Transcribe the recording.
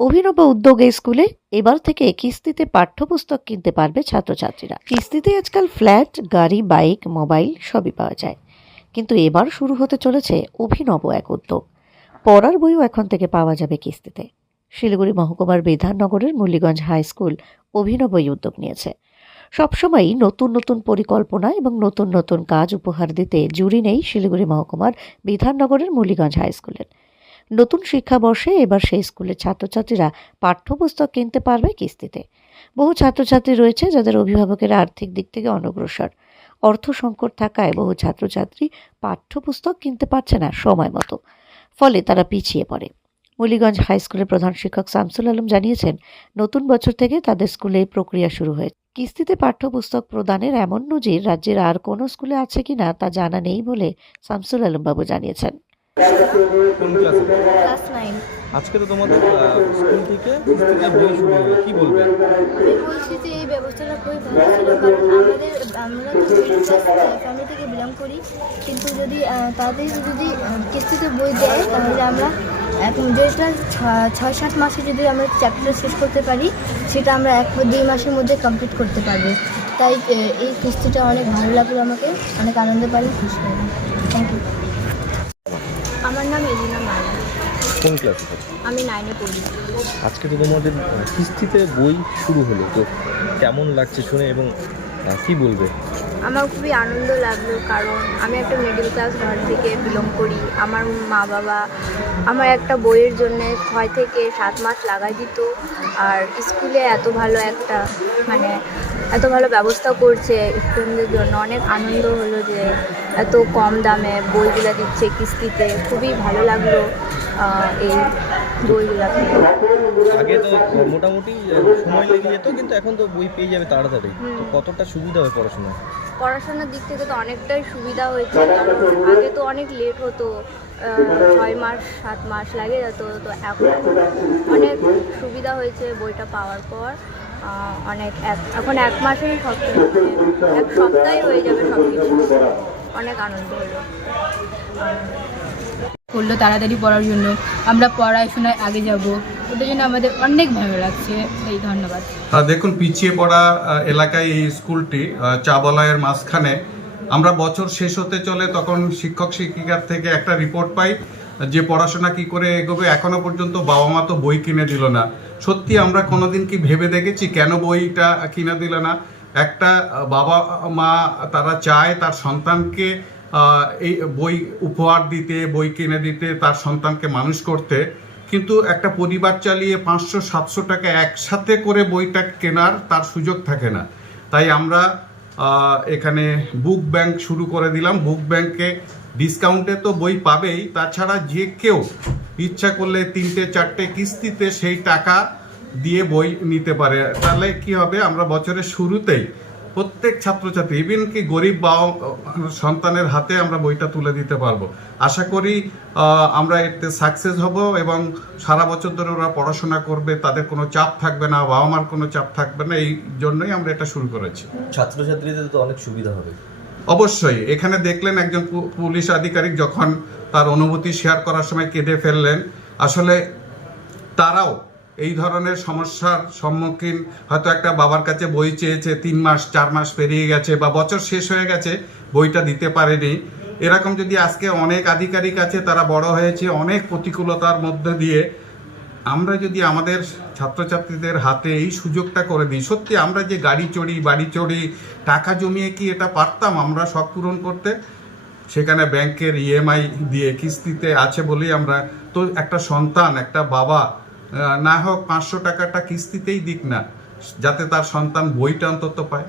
অভিনব উদ্যোগে স্কুলে এবার থেকে কিস্তিতে পাঠ্যপুস্তক কিনতে পারবে ছাত্রছাত্রীরা। কিস্তিতে আজকাল ফ্ল্যাট, গাড়ি, বাইক, মোবাইল সবই পাওয়া যায়। কিন্তু এবার শুরু হতে চলেছে অভিনব এক উদ্যোগ। পড়ার বইও এখন থেকে পাওয়া যাবে কিস্তিতে। শিলিগুড়ি মহকুমার বিধাননগরের মুরলীগঞ্জ হাই স্কুল অভিনব এই উদ্যোগ নিয়েছে। সবসময়ই নতুন নতুন পরিকল্পনা এবং নতুন নতুন কাজ উপহার দিতে জুড়ি নেই শিলিগুড়ি মহকুমার বিধাননগরের মুরলীগঞ্জ হাই স্কুলের। নতুন শিক্ষাবর্ষে এবার সেই স্কুলের ছাত্রছাত্রীরা পাঠ্যপুস্তক কিনতে পারবে কিস্তিতে। বহু ছাত্রছাত্রী রয়েছে যাদের অভিভাবকেরা আর্থিক দিক থেকে অনগ্রসর। অর্থ সংকট থাকায় বহু ছাত্রছাত্রী পাঠ্যপুস্তক কিনতে পারছে না সময় মতো। ফলে তারা পিছিয়ে পড়ে। মলিগঞ্জ হাই স্কুলের প্রধান শিক্ষক শামসুল আলম জানিয়েছেন, নতুন বছর থেকে তাদের স্কুলে এই প্রক্রিয়া শুরু হয়েছে। কিস্তিতে পাঠ্যপুস্তক প্রদানের এমন নজির রাজ্যের আর কোনো স্কুলে আছে কিনা তা জানা নেই বলে শামসুল আলমবাবু জানিয়েছেন। কোন ক্লাসে আজকে তো তোমাদের স্কুল থেকে বই শুরু হলো কি বলবে? আমি বলছি যে এই ব্যবস্থাটা খুবই ভালো ছিল কারণ আমাদের আমরা তো মিডল ক্লাস ফ্যামিলি থেকে বিলং করি কিন্তু যদি তাদের যদি কিস্তিতে বই দেয় তাহলে আমরা এক যেটা ছয় সাত মাসে যদি আমরা চ্যাপ্টার শেষ করতে পারি সেটা আমরা এক দুই মাসের মধ্যে কমপ্লিট করতে পারব। তাই এই কিস্তিটা অনেক ভালো লাগল আমাকে অনেক আনন্দ পাই খুশি হলাম। থ্যাংক ইউ আমার নাম এলিনা মালা। কোন ক্লাসে? আমি নাইনে পড়ি। আজকে তো তোমাদের কিস্তিতে বই শুরু হলো তো কেমন লাগছে শুনে এবং কি বলবে? আমার খুবই আনন্দ লাগল কারণ আমি একটা মিডল ক্লাস ঘর থেকে বিলং করি। আমার মা বাবা আমার একটা বইয়ের জন্য ছয় থেকে সাত মাস লাগাই দিত। আর স্কুলে এত ভালো একটা মানে এত ভালো ব্যবস্থা করছে। স্টুডেন্টদের জন্য অনেক আনন্দ হলো যে এত কম দামে বইগুলো দিচ্ছে কিস্তিতে। খুবই ভালো লাগল এই বইগুলো পেয়ে আগে তো মোটামুটি সময় লেগে যেত কিন্তু এখন তো বই পেয়ে যাবে তাড়াতাড়ি। তো কতটা সুবিধা হয় পড়াশোনা পড়াশোনার দিক থেকে তো অনেকটাই সুবিধা হয়েছে কারণ আগে তো অনেক লেট হতো ছয় মাস সাত মাস লাগে যেত তো এখন অনেক সুবিধা হয়েছে বইটা পাওয়ার পর অনেক এখন এক মাসেই সব এক সপ্তাহে হয়ে যাবে সব কিছু অনেক আনন্দ হলো। করল তাড়াতাড়ি পড়ার জন্য। আমরা পড়াশোনায় আগে যাব। ওটার জন্য আমাদের অনেক ভালো লাগছে। এই ধন্যবাদ। আহ, দেখুন পিছিয়ে পড়া এলাকায় এই স্কুলটি আহ, চা বলয়ের মাঝখানে আমরা বছর শেষ হতে চলে তখন শিক্ষক শিক্ষিকার থেকে একটা রিপোর্ট পাই যে পড়াশোনা কি করে এগোবে। এখনও পর্যন্ত বাবা মা তো বই কিনে দিল না। সত্যি আমরা কোনোদিন কি ভেবে দেখেছি? কেন বইটা কিনে দিল না? একটা বাবা মা তারা চায় তার সন্তানকে এই বই উপহার দিতে, বই কিনে দিতে, তার সন্তানকে মানুষ করতে। কিন্তু একটা পরিবার চালিয়ে পাঁচশো, সাতশো টাকা একসাথে করে বইটা কেনার তার সুযোগ থাকে না। তাই আমরা এখানে বুক ব্যাংক শুরু করে দিলাম। বুক ব্যাংকে ডিসকাউন্টে তো বই পাবেই। তাছাড়া যে কেউ ইচ্ছা করলে তিনটে, চারটে কিস্তিতে সেই টাকা দিয়ে বই নিতে পারে। তাহলে কি হবে? আমরা বছরের শুরুতেই প্রত্যেক ছাত্রছাত্রী ইভেন কি গরিব বাবা সন্তানের হাতে আমরা বইটা তুলে দিতে পারব। আশা করি আমরা এতে সাকসেস হব এবং সারা বছর ধরে ওরা পড়াশোনা করবে তাদের কোনো চাপ থাকবে না বাবা মার কোনো চাপ থাকবে না এই জন্যই আমরা এটা শুরু করেছি। ছাত্রছাত্রীদের তো অনেক সুবিধা হবে। অবশ্যই এখানে দেখলেন একজন পুলিশ আধিকারিক যখন তার অনুভূতি শেয়ার করার সময় কেঁদে ফেললেন। আসলে তারাও এই ধরনের সমস্যার সম্মুখীন হয়তো একটা বাবার কাছে বই চেয়েছে, তিন মাস, চার মাস পেরিয়ে গেছে বা বছর শেষ হয়ে গেছে, বইটা দিতে পারেনি। এরকম যদি আজকে অনেক আধিকারিক আছে, তারা বড় হয়েছে অনেক প্রতিকূলতার মধ্যে দিয়ে, আমরা যদি আমাদের ছাত্রছাত্রীদের হাতে এই সুযোগটা করে দিই। সত্যি আমরা যে গাড়ি চড়ি, বাড়ি চড়ি, টাকা জমিয়ে কি এটা পারতাম আমরা শখ পূরণ করতে? সেখানে ব্যাংকের ইএমআই দিয়ে কিস্তিতে আছে বলেই আমরা, তো একটা সন্তান, একটা বাবা না হোক পাঁচশো টাকাটা কিস্তিতেই দিক না যাতে তার সন্তান বইটা অন্তত পায়।